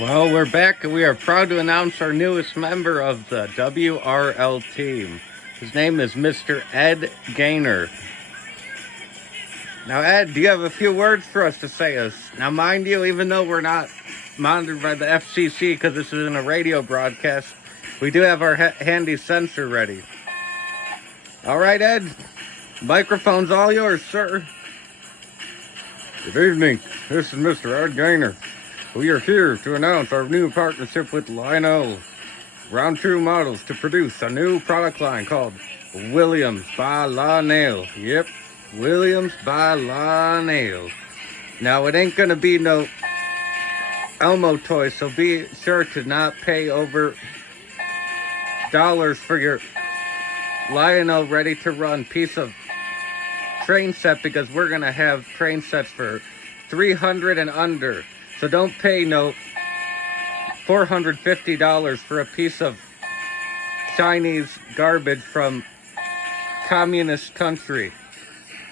Well, we're back and we are proud to announce our newest member of the WRL team. His name is Mr. Ed Gaynor. Now, Ed, do you have a few words for us to say us? Now, mind you, even though we're not monitored by the FCC because this is in a radio broadcast, we do have our handy sensor ready. All right, Ed, microphone's all yours, sir. Good evening. This is Mr. Ed Gaynor. We are here to announce our new partnership with Lionel. Round two models to produce a new product line called Williams by Lionel. Yep, Williams by Lionel. Now, it ain't gonna be no Elmo toy, so be sure to not pay over dollars for your Lionel ready to run piece of train set, because we're gonna have train sets for 300 and under. So don't pay no $450 for a piece of Chinese garbage from communist country.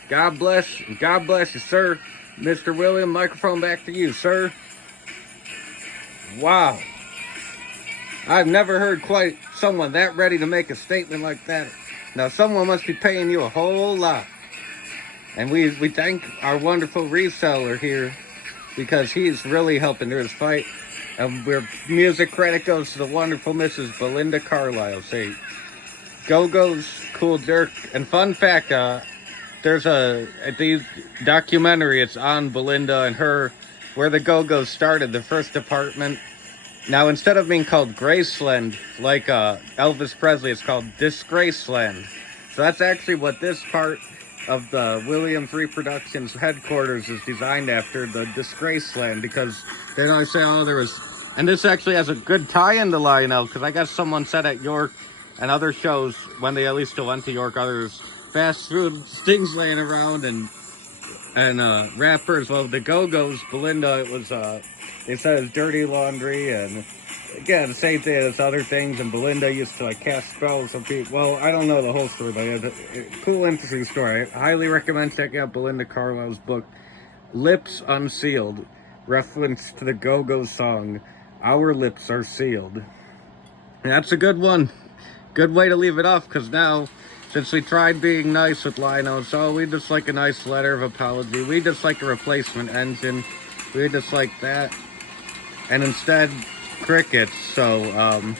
God bless you, sir. Mr. William, microphone back to you, sir. Wow. I've never heard quite someone that ready to make a statement like that. Now, someone must be paying you a whole lot. And we thank our wonderful reseller here, because he's really helping this fight. And our music credit goes to the wonderful Mrs. Belinda Carlisle. Say, Go-Go's Cool Dirk. And fun fact, there's a documentary, it's on Belinda and her, where the Go-Go's started, the first department. Now, instead of being called Graceland, like Elvis Presley, it's called Disgraceland. So that's actually what this part of the Williams Reproductions headquarters is designed after, the Disgraceland, because they always say, oh, there was... And this actually has a good tie-in to Lionel, because I guess someone said at York and other shows, when they at least still went to York, others fast food things laying around and rappers. Well, the Go-Go's, Belinda, it was, they said it was dirty laundry, and again, the same thing as other things, and Belinda used to, like, cast spells on people. Well, I don't know the whole story, but it's a cool, interesting story. I highly recommend checking out Belinda Carlisle's book, Lips Unsealed, reference to the Go-Go song, Our Lips Are Sealed. And that's a good one. Good way to leave it off, because now, since we tried being nice with Lionel, so we just like a nice letter of apology. We just like a replacement engine. We just like that. And instead, crickets. So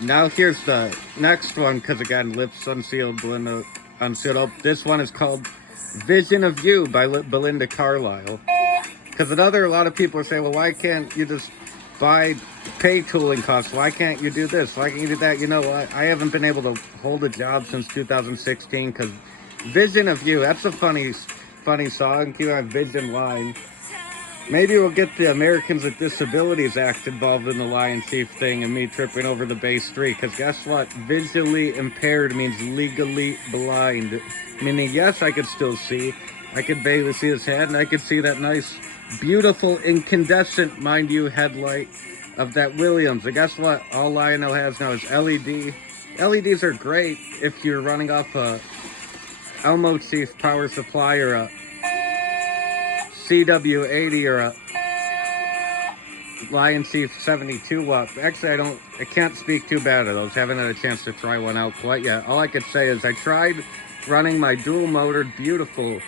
now here's the next one, because again, Lips Unsealed, Belinda Unsealed. Oh, this one is called Vision of You by Belinda Carlisle. Because a lot of people are saying, well, why can't you just pay tooling costs? Why can't you do this? Why can't you do that? You know what? I haven't been able to hold a job since 2016, because Vision of You, that's a funny song. You have Vision line. Maybe we'll get the Americans with Disabilities Act involved in the Lion Chief thing and me tripping over the Bay Street. Because guess what? Visually impaired means legally blind. Meaning, yes, I could still see. I could barely see his head, and I could see that nice, beautiful, incandescent, mind you, headlight of that Williams. And guess what? All Lionel has now is LED. LEDs are great if you're running off a Elmo Chief power supply or a CW80 or a Lion Chief 72 watt. Actually, I can't speak too bad of those. Haven't had a chance to try one out quite yet. All I could say is I tried running my dual motored, beautiful,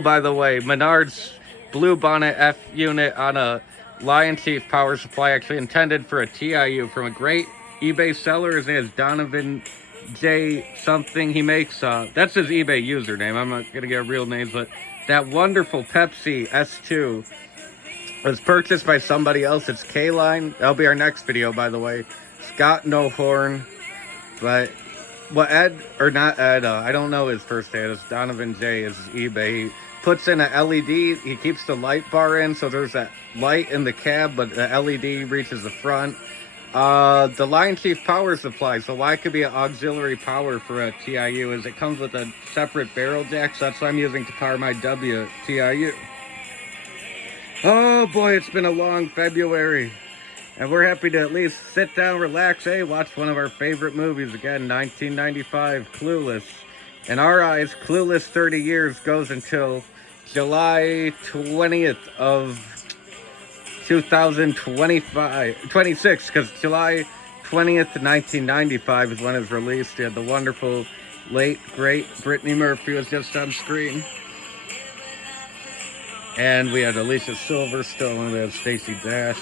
by the way, Menards Blue Bonnet F unit on a Lion Chief power supply, actually intended for a TIU from a great eBay seller. His name is Donovan J something. He makes, that's his eBay username. I'm not going to get real names, but that wonderful Pepsi S2 was purchased by somebody else. It's K-Line. That'll be our next video, by the way. Scott No Horn. But what Ed, or not Ed, I don't know his first name. It's Donovan J is eBay. He puts in a LED. He keeps the light bar in, so there's that light in the cab, but the LED reaches the front. The Lion Chief power supply, so why could be an auxiliary power for a TIU is it comes with a separate barrel jack, so that's what I'm using to power my TIU. Oh boy, it's been a long February, and we're happy to at least sit down, relax, watch one of our favorite movies again, 1995, Clueless. In our eyes, Clueless 30 years goes until July 20th of 26, because July 20th, 1995 is when it was released. You had the wonderful, late, great Brittany Murphy was just on screen. And we had Alicia Silverstone, we had Stacey Dash.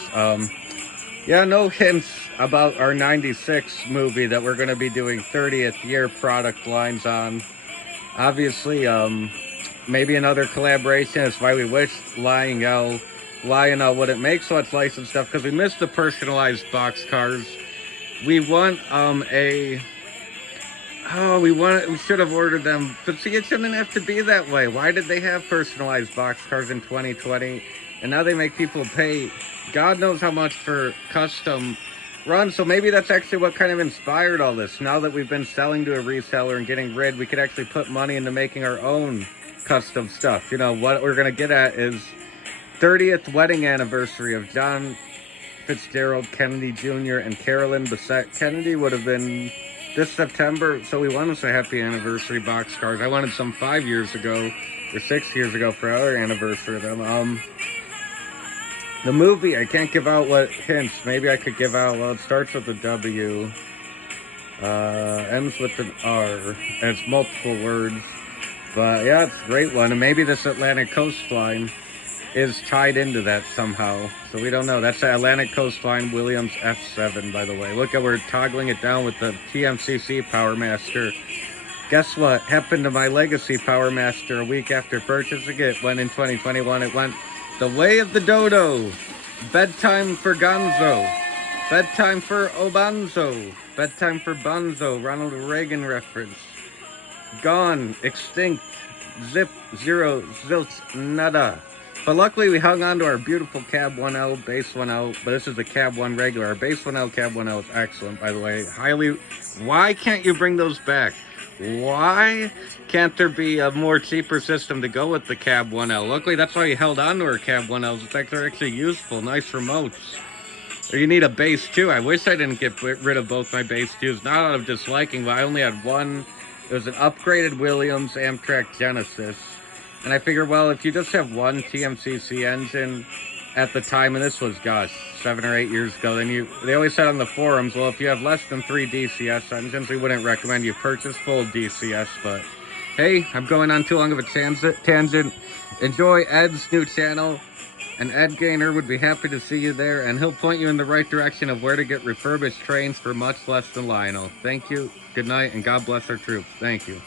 Yeah, no hints about our 96 movie that we're going to be doing 30th year product lines on. Obviously, maybe another collaboration. That's why we wish Lionel wouldn't make so much licensed stuff, because we missed the personalized boxcars. We want we should have ordered them, but see, it shouldn't have to be that way. Why did they have personalized boxcars in 2020, and now they make people pay God knows how much for custom runs? So maybe that's actually what kind of inspired all this. Now that we've been selling to a reseller and getting rid, we could actually put money into making our own custom stuff. You know, what we're going to get at is 30th wedding anniversary of John Fitzgerald Kennedy Jr. and Carolyn Bessette Kennedy would have been this September, so we wanted a happy anniversary boxcars. I wanted some 5 years ago or 6 years ago for our anniversary of them. The movie, I can't give out what hints. Maybe I could give out, well, it starts with a W, ends with an R, and it's multiple words. But yeah, it's a great one. And maybe this Atlantic coastline is tied into that somehow. So we don't know. That's the Atlantic coastline Williams F7, by the way. Look at, we're toggling it down with the TMCC Power Master. Guess what happened to my Legacy Power Master a week after purchasing it? When in 2021 it went the way of the dodo. Bedtime for Gonzo. Bedtime for Obanzo. Bedtime for Bonzo. Ronald Reagan reference. Gone. Extinct. Zip. Zero. Zilch. Nada. But luckily we hung on to our beautiful Cab 1L, Base 1L, but this is the Cab 1 regular. Our Base 1L, Cab 1L is excellent, by the way. Why can't you bring those back? Why can't there be a more cheaper system to go with the Cab 1L? Luckily, that's why we held on to our Cab 1Ls. It's like they're actually useful, nice remotes. Or you need a Base 2. I wish I didn't get rid of both my Base 2s. Not out of disliking, but I only had one. It was an upgraded Williams Amtrak Genesis. And I figured, well, if you just have one TMCC engine at the time, and this was, gosh, 7 or 8 years ago, then they always said on the forums, well, if you have less than 3 DCS engines, we wouldn't recommend you purchase full DCS. But hey, I'm going on too long of a tangent. Enjoy Ed's new channel, and Ed Gainer would be happy to see you there, and he'll point you in the right direction of where to get refurbished trains for much less than Lionel. Thank you, good night, and God bless our troops. Thank you.